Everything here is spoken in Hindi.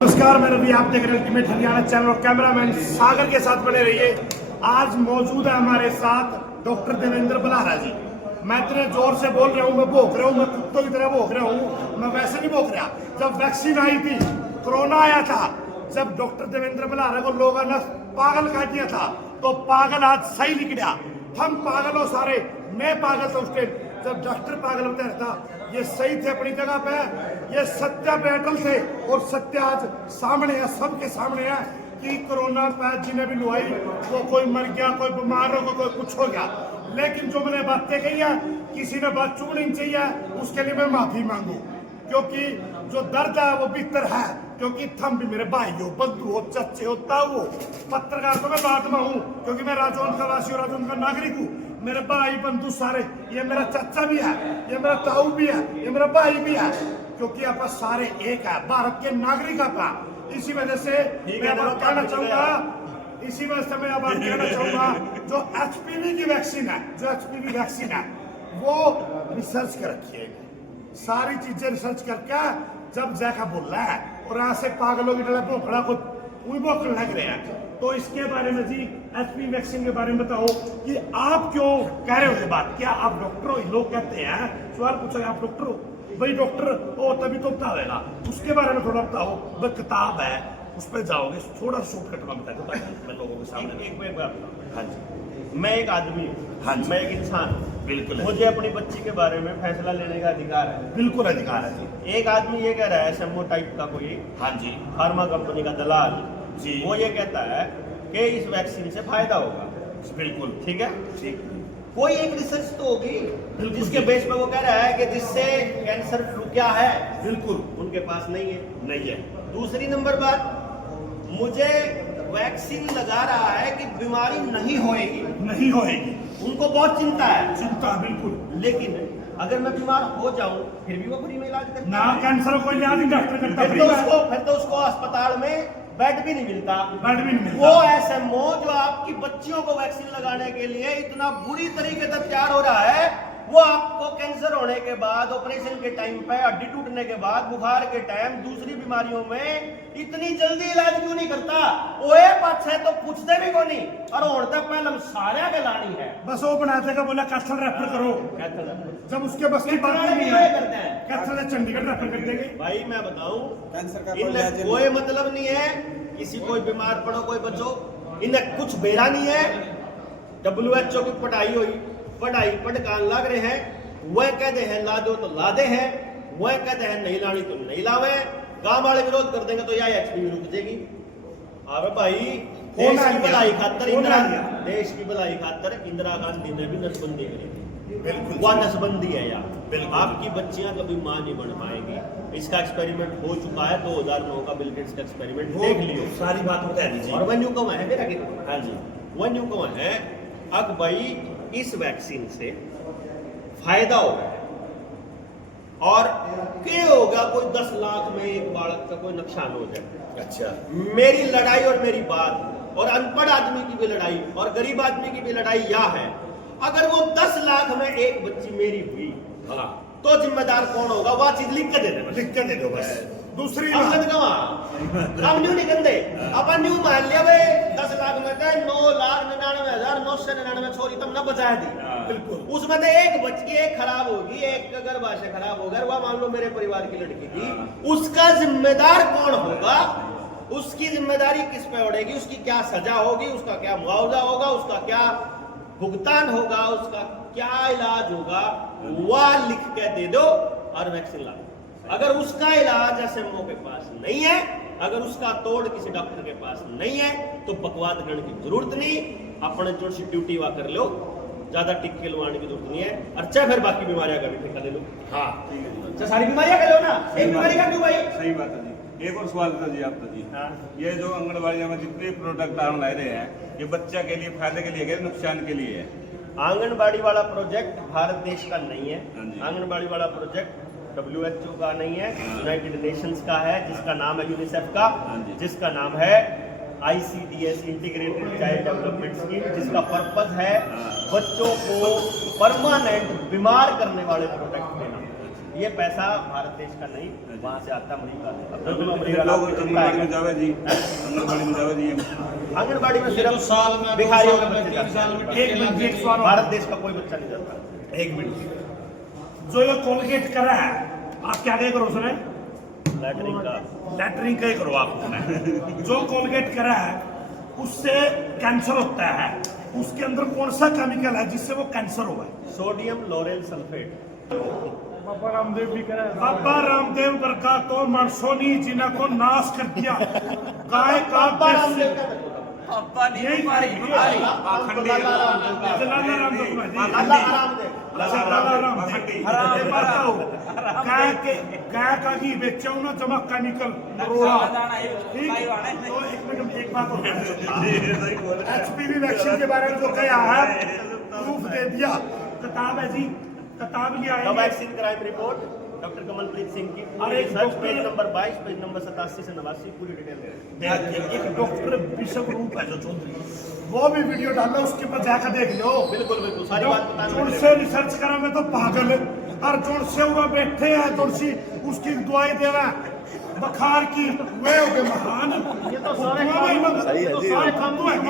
नमस्कार, मैं रवि, आप देख रहे हैं अल्टीमेट हरियाणा चैनल और कैमरामैन सागर के साथ बने रहिए। आज मौजूद है हमारे साथ डॉक्टर देवेंद्र बल्हारा जी। मैं इतने जोर से बोल रहा हूँ, मैं भौंक रहा हूँ, मैं कुत्तों की तरह भौंक रहा हूँ, मैं वैसे नहीं भौंक रहा। जब वैक्सीन आई थी, कोरोना आया था, जब डॉक्टर देवेंद्र बल्हारा को लोगों ने पागल कह दिया था, तो पागल आज सही निकला। हम पागल हो सारे, मैं पागल था उस टाइम जब डॉक्टर पागल होता था। ये सही थे अपनी जगह पे, ये सत्य बैटल थे और सत्य आज सामने है, सबके सामने है कि कोरोना पे जिन्हें भी लुआई वो कोई मर गया, कोई बीमार हो गया, कोई कुछ हो गया। लेकिन जो मैंने बातें कही है, किसी ने बात चुननी चाहिए, उसके लिए मैं माफी मांगू, क्योंकि जो दर्द है वो भीतर है। क्योंकि थम भी मेरे भाई हो, बंधु हो, चच्चे हो, ताऊ हो। पत्रकार तो मैं बाद में हूँ, क्योंकि मैं राजौंद का वासी और राजौंद का नागरिक हूँ। मेरे भाई बंधु सारे, ये मेरा चाचा भी है, ये मेरा ताऊ भी है, ये मेरा भाई भी है, क्योंकि आप सारे एक है, भारत के नागरिक आप। इसी वजह से मैं अब कहना चाहूंगा, इसी वजह से मैं अब कहना चाहूंगा, जो HPV की वैक्सीन है, जो HPV वैक्सीन है, वो रिसर्च कर रखिए, सारी चीजें रिसर्च करके जब जैका बोल रहा है और ऐसे पागलों की तरह भोंकड़ा को भोंकने लग रहे हैं। तो इसके बारे में जी, HPV वैक्सीन के बारे में बताओ कि आप क्यों कह रहे हो ये बात? क्या आप डॉक्टर हो? लोग कहते हैं, सवाल पूछो आप डॉक्टर हो? भाई डॉक्टर हो तभी तो बतावेगा, उसके बारे में थोड़ा बताओ। वह किताब है, उस पर जाओगे, थोड़ा शॉर्टकट में बताओ मैं लोगों के सामने। एक बात। हाँ जी, मैं एक आदमी हूँ, हाँ जी, मैं एक इंसान हूँ। बिल्कुल, मुझे अपनी बच्ची के बारे में फैसला लेने का अधिकार है। बिल्कुल अधिकार है जी। एक आदमी ये कह रहा है SMO टाइप का कोई हाँ जी, फार्मा कंपनी का दलाल जी, वो ये कहता है कि इस वैक्सीन से फायदा होगा। बिल्कुल ठीक है, ठीक, कोई एक रिसर्च तो होगी जिसके बेस पे वो कह रहा है कि जिससे कैंसर फ्लू क्या है, बिल्कुल उनके पास नहीं है। नहीं है। दूसरी नंबर बात, मुझे वैक्सीन लगा रहा है कि बीमारी नहीं होएगी, नहीं होएगी, उनको बहुत चिंता है। चिंता बिल्कुल। लेकिन अगर मैं बीमार हो जाऊं फिर भी वो फ्री में इलाज करता ना है। कैंसर को इलाज डॉक्टर करता फिर तो उसको अस्पताल में बेड भी नहीं मिलता। बेड भी नहीं मिलता। वो SMO जो आपकी बच्चियों को वैक्सीन लगाने के लिए इतना बुरी तरीके से तैयार हो रहा है, वो आपको कैंसर होने के बाद, ऑपरेशन के टाइम पे, हड्डी टूटने के बाद, बुखार के टाइम, दूसरी बीमारियों में इतनी जल्दी इलाज क्यों नहीं करता? ओए पाछे तो पूछते भी को नहीं, और होने पहले हम सारे के लानी है। बस वो बनाते का बोला कैथल रेफर करो, जब उसके बस की बात ही नहीं है है कैथल चंडीगढ़ रेफर कर देंगे। भाई मैं बताऊं, कैंसर का इनमें कोई मतलब नहीं है किसी कोई बीमार पड़ो कोई बचो, इन्हें कुछ बेरा नहीं है। WHO की पढ़ाई हुई, पढ़ाई पढ़कान लग रहे हैं, वह कहते हैं ला दो तो ला दे हैं, वह कहते हैं नहीं लानी तो नहीं लावे। गांव वाले विरोध कर देंगे तो यह HPV रुक जाएगी। अरे भाई, देश की भलाई खातर देश की भलाई खातर इंदिरा गांधी ने भी नसबंदी करी थी। बिल्कुल, वह नसबंदी है यार। बिल्कुल। आपकी बच्चियां कभी मां नहीं बन पाएंगी। इसका एक्सपेरिमेंट हो चुका है, 2009 का बिल गेट्स का एक्सपेरिमेंट देख लियो। सारी बात बता दीजिए। और वन यू कम है मेरा कि हाँ जी, वन यू कम है, अब भाई इस वैक्सीन से फायदा होगा और क्या होगा? कोई 10 लाख में एक बालक का कोई नुकसान हो जाए। अच्छा, मेरी लड़ाई और मेरी बात, और अनपढ़ आदमी की भी लड़ाई और गरीब आदमी की भी लड़ाई यह है, अगर वो 10 लाख में एक बच्ची मेरी हुई, हाँ, तो जिम्मेदार कौन होगा? वह चीज लिख के दे दे, लिख के दे दो बस। दूसरी हम बात, हम न्यू निकल दे, अपन न्यू मान लिया भाई 10 लाख में 9,99,999 छोरी तुमने बचा दी। बिल्कुल, उसमें से एक बच्ची एक खराब होगी, एक अगर भाषा खराब होगा, वह मान लो मेरे परिवार की लड़की थी, उसका जिम्मेदार कौन होगा? उसकी जिम्मेदारी किस पे उड़ेगी? उसकी क्या सजा होगी? उसका क्या मुआवजा होगा? उसका क्या भुगतान होगा? उसका क्या इलाज होगा? वह लिख के दे दो और वैक्सीन ला दो। अगर उसका इलाज SMO के पास नहीं है, अगर उसका तोड़ किसी डॉक्टर के पास नहीं है, तो बकवाद करने की जरूरत नहीं। अपने जो सी ड्यूटी वह कर लो, ज्यादा टिक्के लवाने की जरूरत नहीं है। अच्छा, फिर बाकी बीमारियां का भी टिक्का ले लो। हाँ, अच्छा, सारी बीमारियां कर लो ना, एक बीमारी का क्यों भाई? सही बात है जी। एक और सवाल था जी आपका जी, हाँ। ये जो आंगनबाड़ियों में जितने प्रोडक्ट आने ला रहे हैं, ये बच्चा के लिए फायदे के लिए है, नुकसान के लिए है? आंगनबाड़ी वाला प्रोजेक्ट भारत देश का नहीं है। हाँ जी। आंगनबाड़ी वाला प्रोजेक्ट WHO का नहीं है, यूनाइटेड नेशंस का है, जिसका नाम है यूनिसेफ का, हाँ जी। जिसका नाम है ICDS integrated child development scheme, जिसका पर्पज है बच्चों को परमानेंट बीमार करने वाले प्रोडक्ट देना। ये पैसा भारत देश का नहीं, वहाँ से आता अमेरिका से। अब लोग अमेरिका आंगनबाड़ी में जावे जी, आंगनबाड़ी में जावे जी। आंगनबाड़ी में सिर्फ साल में भिखारियों दो के साल में, बच्चे 3 साल में, जाते हैं। एक मिनट, एक सवाल और। भारत देश का कोई बच्चा नहीं जाता। एक मिनट, जो ये कोलगेट कर रहा है, आप क्या कहे करो उसने? लैटरिन का लैटरिन का ही करो आप उसने। जो कोलगेट कर रहा है उससे कैंसर होता है, उसके अंदर कौन सा केमिकल है जिससे वो कैंसर हुआ है? Sodium lauryl sulphate. Baba Ramdev दरगाह तो मनसोनी जिन्हें को नाश कर दिया। काय का बाबा रामदेव का यही गाय का घी बेचा ना जमा केमिकल एक बात HPV वैक्सीन के बारे में जो कहा है प्रूफ दे दिया। किताब है जी, किताब ले आए। Vaccine crime report doctor Kamalpreet Singh की पूरी अरे research, doctor- page number 22, page number 87 से 89 पूरी डिटेल दे। एक डॉक्टर विश्व रूप है जो चौधरी, वो भी वीडियो डाला, उसके ऊपर जाकर देख लो। बिल्कुल बिल्कुल सारी बात बताना। जोड़ से रिसर्च करेंगे तो पागल, और जोड़ से हुआ बैठे हैं जोड़ सी उसकी दवाई देवा बुखार की, वे हो गए महान। ये तो सारे सही है जी।